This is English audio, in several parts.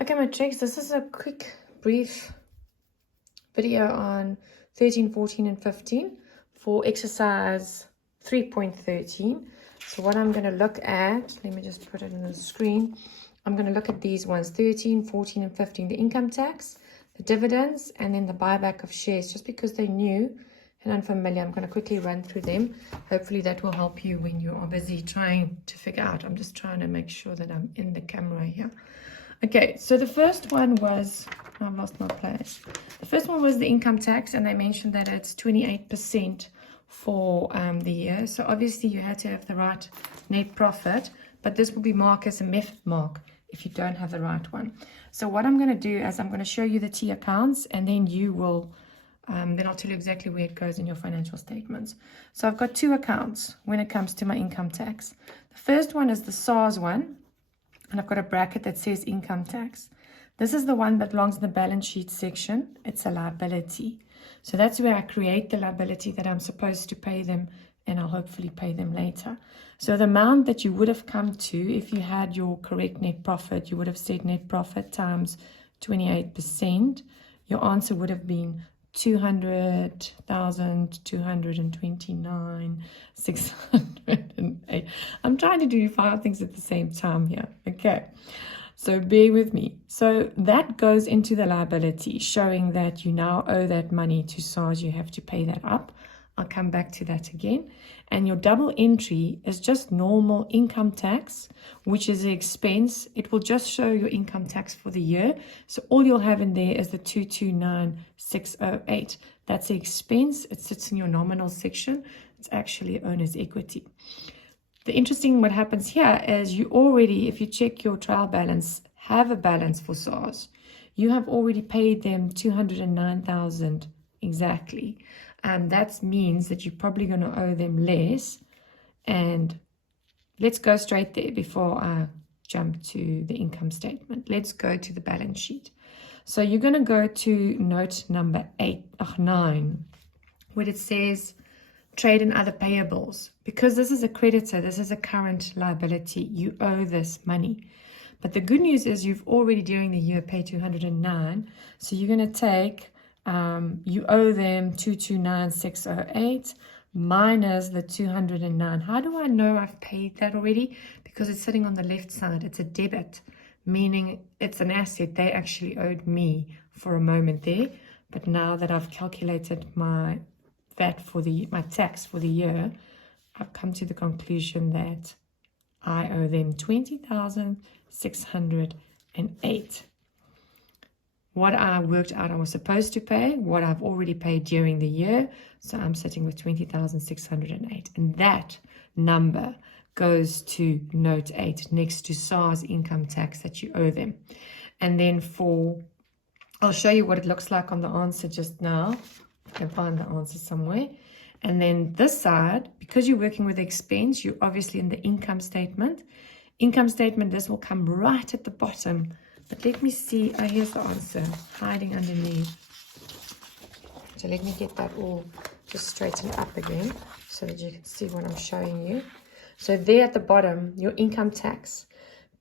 Okay, my tricks, this is a quick, brief video on 13, 14, and 15 for exercise 3.13. So what I'm going to look at, let me just put it on the screen. I'm going to look at these ones, 13, 14, and 15, the income tax, the dividends, and then the buyback of shares. Just because they're new and unfamiliar, I'm going to quickly run through them. Hopefully that will help you when you are busy trying to figure out. I'm just trying to make sure that I'm in the camera here. Okay, so the first one was, I've lost my place. The first one was the income tax, and they mentioned that it's 28% for the year. So obviously you had to have the right net profit, but this will be marked as a method mark if you don't have the right one. So what I'm going to do is I'm going to show you the T accounts, and then you will, then I'll tell you exactly where it goes in your financial statements. So I've got two accounts when it comes to my income tax. The first one is the SARS one. And I've got a bracket that says income tax. This is the one that belongs in the balance sheet section. It's a liability. So that's where I create the liability that I'm supposed to pay them, and I'll hopefully pay them later. So the amount that you would have come to if you had your correct net profit, you would have said net profit times 28%. Your answer would have been 200,229,608. I'm trying to do 5 things at the same time here. Okay, so bear with me. So that goes into the liability, showing that you now owe that money to SARS. You have to pay that up. I'll come back to that again. And your double entry is just normal income tax, which is the expense. It will just show your income tax for the year. So all you'll have in there is the 229,608. That's the expense. It sits in your nominal section. It's actually owner's equity. The interesting what happens here is you already, if you check your trial balance, have a balance for SARS. You have already paid them 209,000 exactly. That means that you're probably going to owe them less. And let's go straight there before I jump to the income statement. Let's go to the balance sheet. So you're going to go to note number 9, where it says trade and other payables. Because this is a creditor, this is a current liability, you owe this money. But the good news is you've already during the year paid 209. So you're going to take, you owe them 229,608 minus the 209. How do I know I've paid that already? Because it's sitting on the left side. It's a debit, meaning it's an asset. They actually owed me for a moment there. But now that I've calculated my VAT for my tax for the year, I've come to the conclusion that I owe them 20,608. What I worked out I was supposed to pay, what I've already paid during the year. So I'm sitting with 20,608. And that number goes to note 8 next to SARS income tax that you owe them. And then I'll show you what it looks like on the answer just now. I can find the answer somewhere. And then this side, because you're working with expense, you're obviously in the income statement. Income statement, this will come right at the bottom. But let me see. Oh, here's the answer, hiding underneath. So let me get that all just straightened up again so that you can see what I'm showing you. So there at the bottom, your income tax.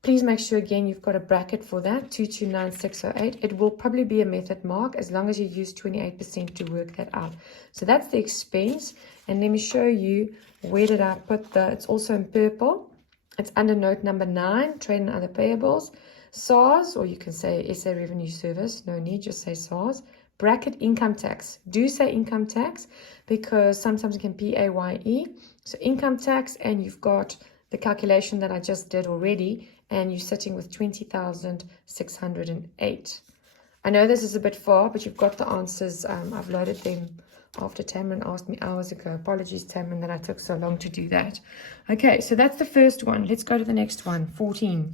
Please make sure, again, you've got a bracket for that, 229,608. It will probably be a method mark as long as you use 28% to work that out. So that's the expense. And let me show you where did I put it's also in purple. It's under note number 9, trade and other payables. SARS, or you can say SA Revenue Service, no need, just say SARS. Bracket income tax. Do say income tax because sometimes it can PAYE. So income tax, and you've got the calculation that I just did already, and you're sitting with 20,608. I know this is a bit far, but you've got the answers. I've loaded them after Tamron asked me hours ago. Apologies, Tamron, that I took so long to do that. Okay, so that's the first one. Let's go to the next one, 14.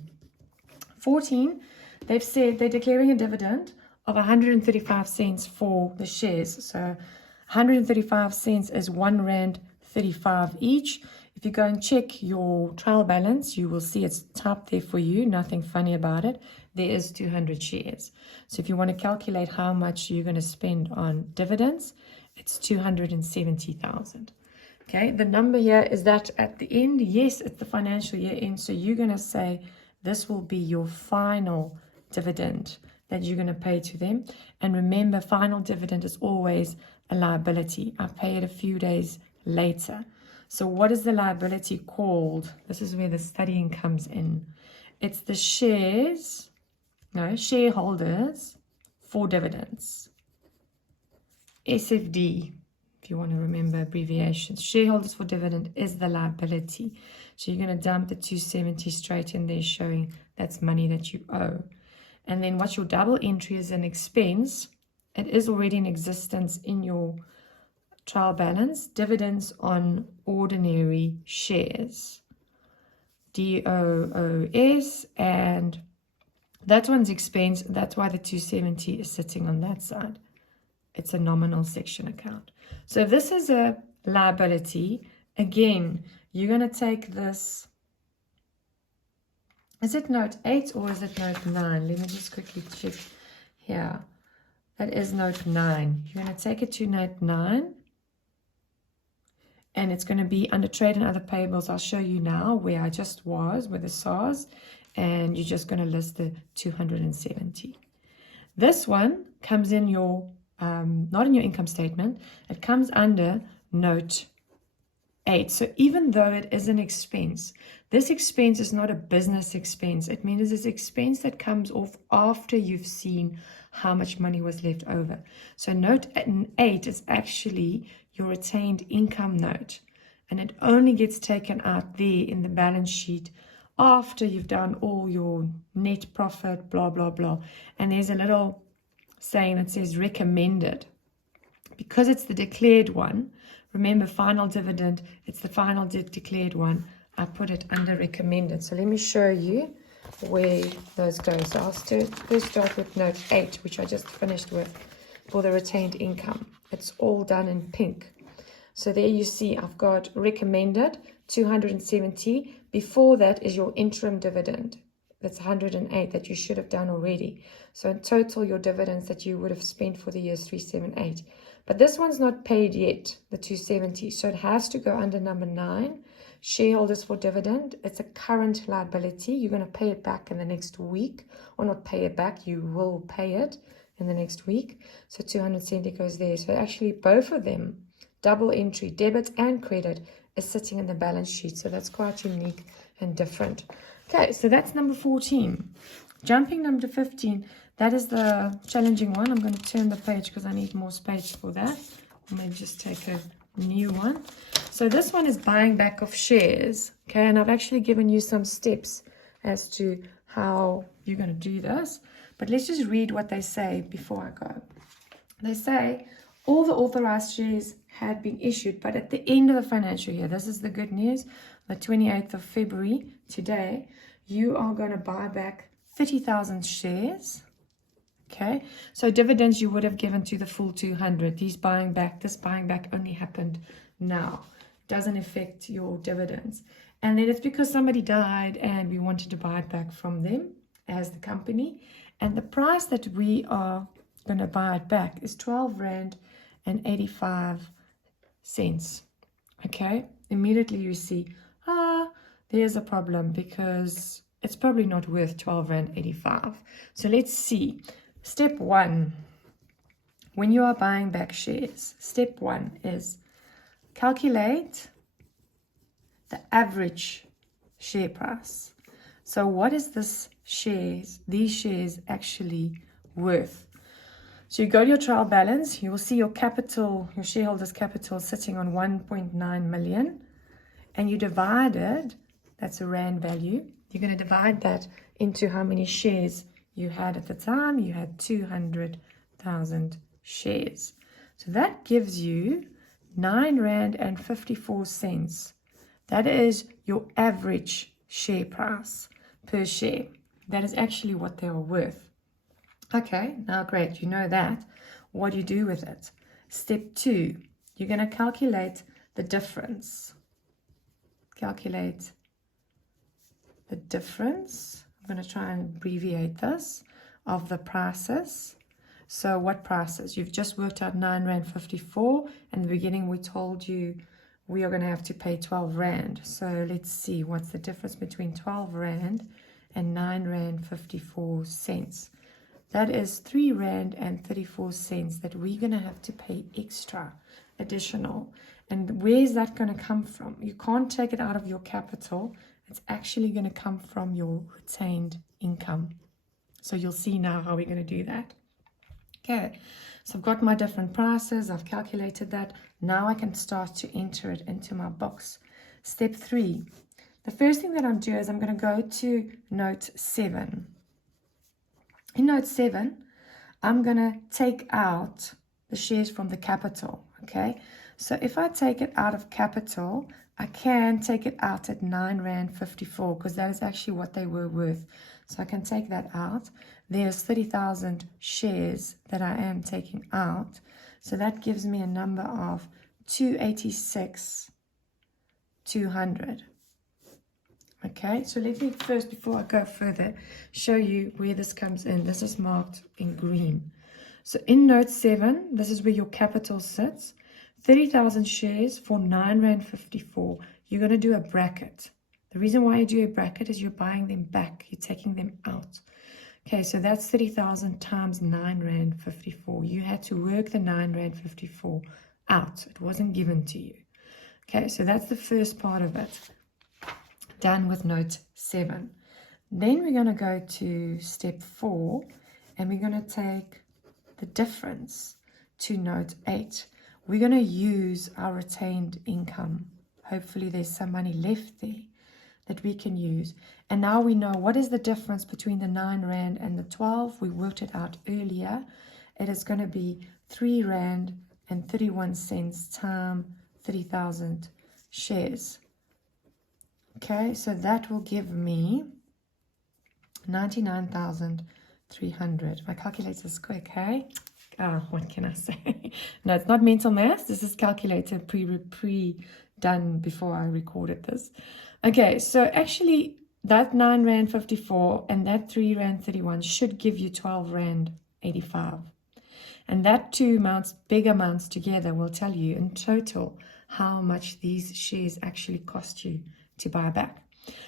14, they've said they're declaring a dividend of 135 cents for the shares. So 135 cents is R1.35 each. If you go and check your trial balance, you will see it's typed there for you. Nothing funny about it. There is 200 shares. So if you want to calculate how much you're going to spend on dividends, it's 270,000. Okay, the number here is that at the end, yes, it's the financial year end. So you're going to say this will be your final dividend that you're going to pay to them. And remember, final dividend is always a liability. I pay it a few days later. So what is the liability called? This is where the studying comes in. It's the shareholders for dividends. SFD, if you want to remember abbreviations. Shareholders for dividend is the liability. So you're going to dump the 270 straight in there, showing that's money that you owe. And then what's your double entry is an expense. It is already in existence in your trial balance. Dividends on ordinary shares. DOOS, and that one's expense. That's why the 270 is sitting on that side. It's a nominal section account. So if this is a liability, again, you're going to take this. Is it note 8 or is it note 9? Let me just quickly check here. That is note 9. You're going to take it to note 9. And it's going to be under trade and other payables. I'll show you now where I just was with the SARS. And you're just going to list the 270. This one comes in your, not in your income statement. It comes under note 8. So even though it is an expense, this expense is not a business expense. It means it's an expense that comes off after you've seen how much money was left over. So note 8 is actually your retained income note. And it only gets taken out there in the balance sheet after you've done all your net profit, blah, blah, blah. And there's a little saying that says recommended. Because it's the declared one, remember final dividend, it's the final declared one, I put it under recommended. So let me show you where those go. So I'll first start with note 8, which I just finished with for the retained income. It's all done in pink. So there you see I've got recommended 270. Before that is your interim dividend. That's 108 that you should have done already. So in total, your dividends that you would have spent for the year is 378. But this one's not paid yet, the 270. So it has to go under number 9, shareholders for dividend. It's a current liability. You're going to pay it back in the next week. Or not pay it back, you will pay it in the next week. So 270 goes there. So actually both of them, double entry, debit and credit, is sitting in the balance sheet. So that's quite unique and different. Okay, so that's number 14. Jumping number 15, that is the challenging one. I'm going to turn the page because I need more space for that. Or maybe just take a new one. So this one is buying back of shares. Okay, and I've actually given you some steps as to how you're going to do this. But let's just read what they say before I go. They say all the authorized shares had been issued, but at the end of the financial year, this is the good news, the 28th of February, today, you are going to buy back 30,000 shares. Okay, so dividends you would have given to the full 200. This buying back only happened now. Doesn't affect your dividends. And then it's because somebody died and we wanted to buy it back from them as the company. And the price that we are going to buy it back is 12 Rand and 85 cents. Okay, immediately you see, there's a problem because it's probably not worth 12 Rand 85. So let's see. Step 1, when you are buying back shares, step 1 is calculate the average share price. So what is these shares actually worth? So you go to your trial balance, you will see your capital, your shareholders' capital sitting on 1.9 million, and you divide it, that's a Rand value, you're going to divide that into how many shares you had at the time. You had 200,000 shares. So that gives you 9 Rand and 54 cents. That is your average share price per share. That is actually what they are worth. Okay, now great, you know that. What do you do with it? Step 2, you're going to calculate the difference. Calculate the difference. I'm going to try and abbreviate this, of the prices. So what prices? You've just worked out 9 Rand 54. In the beginning, we told you we are going to have to pay 12 Rand. So let's see what's the difference between 12 Rand and 9.54 rand. That is 3.34 rand that we're going to have to pay extra, additional. And where's that going to come from? You can't take it out of your capital. It's actually going to come from your retained income. So you'll see now how we're going to do that. Okay, so I've got my different prices. I've calculated that. Now I can start to enter it into my box. Step 3. The first thing that I'm doing is I'm going to go to note 7. In note 7, I'm going to take out the shares from the capital, okay? So if I take it out of capital, I can take it out at 9.54 because that is actually what they were worth. So I can take that out. There's 30,000 shares that I am taking out. So that gives me a number of 286,200. Okay, so let me first, before I go further, show you where this comes in. This is marked in green. So in note 7, this is where your capital sits. 30,000 shares for 9.54. You're going to do a bracket. The reason why you do a bracket is you're buying them back. You're taking them out. Okay, so that's 30,000 times 9.54. You had to work the 9.54 out. It wasn't given to you. Okay, so that's the first part of it. Done with note 7. Then we're going to go to step 4 and we're going to take the difference to note 8. We're going to use our retained income. Hopefully there's some money left there that we can use. And now we know what is the difference between the 9 rand and the 12. We worked it out earlier. It is going to be 3.31 rand times 30,000 shares. Okay, so that will give me 99,300. My calculator's quick, hey? What can I say? No, it's not mental math. This is calculated pre-done before I recorded this. Okay, so actually that 9.54 and that 3.31 should give you 12.85. And that two amounts, big amounts together, will tell you in total how much these shares actually cost you to buy back.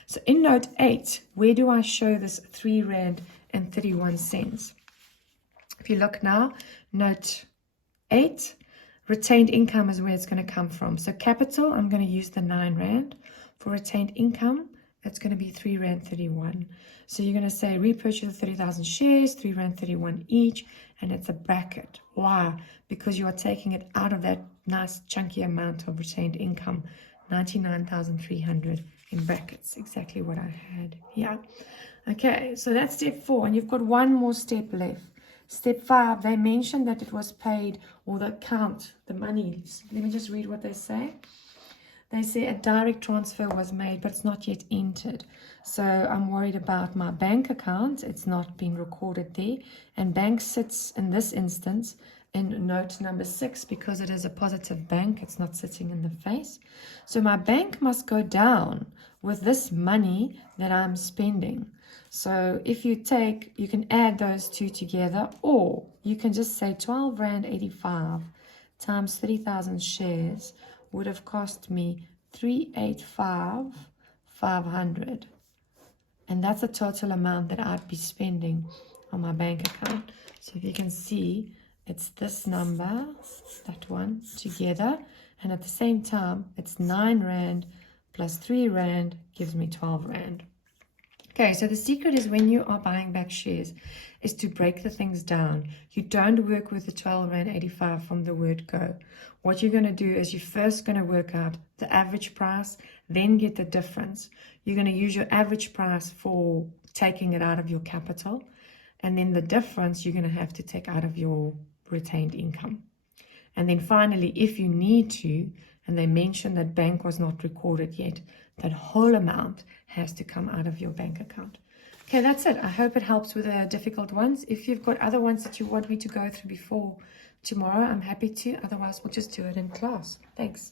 So in note 8, where do I show this 3.31 rand? If you look now, note 8, retained income is where it's going to come from. So capital, I'm going to use the 9 rand. For retained income, it's going to be 3.31 rand. So you're going to say repurchase 30,000 shares, 3.31 rand each, and it's a bracket. Why? Because you are taking it out of that nice chunky amount of retained income, 99,300 in brackets, exactly what I had here. Okay, so that's step 4, and you've got one more step left. Step 5, they mentioned that it was paid, or the account, the money. Let me just read what they say. They say a direct transfer was made, but it's not yet entered. So I'm worried about my bank account. It's not been recorded there. And bank sits in this instance in note number 6 because it is a positive bank. It's not sitting in the face. So my bank must go down with this money that I'm spending. So if you take, you can add those two together, or you can just say 12.85 times 30,000 shares would have cost me 385,500, and that's the total amount that I'd be spending on my bank account. So if you can see, it's this number, that one together, and at the same time it's 9 rand plus 3 rand gives me 12 rand. Okay, so the secret is when you are buying back shares is to break the things down. You don't work with the 12.85 from the word go. What you're going to do is you're first going to work out the average price, then get the difference. You're going to use your average price for taking it out of your capital, and then the difference you're going to have to take out of your retained income. And then finally, if you need to, and they mentioned that bank was not recorded yet, that whole amount has to come out of your bank account. Okay, that's it. I hope it helps with the difficult ones. If you've got other ones that you want me to go through before tomorrow, I'm happy to. Otherwise, we'll just do it in class. Thanks.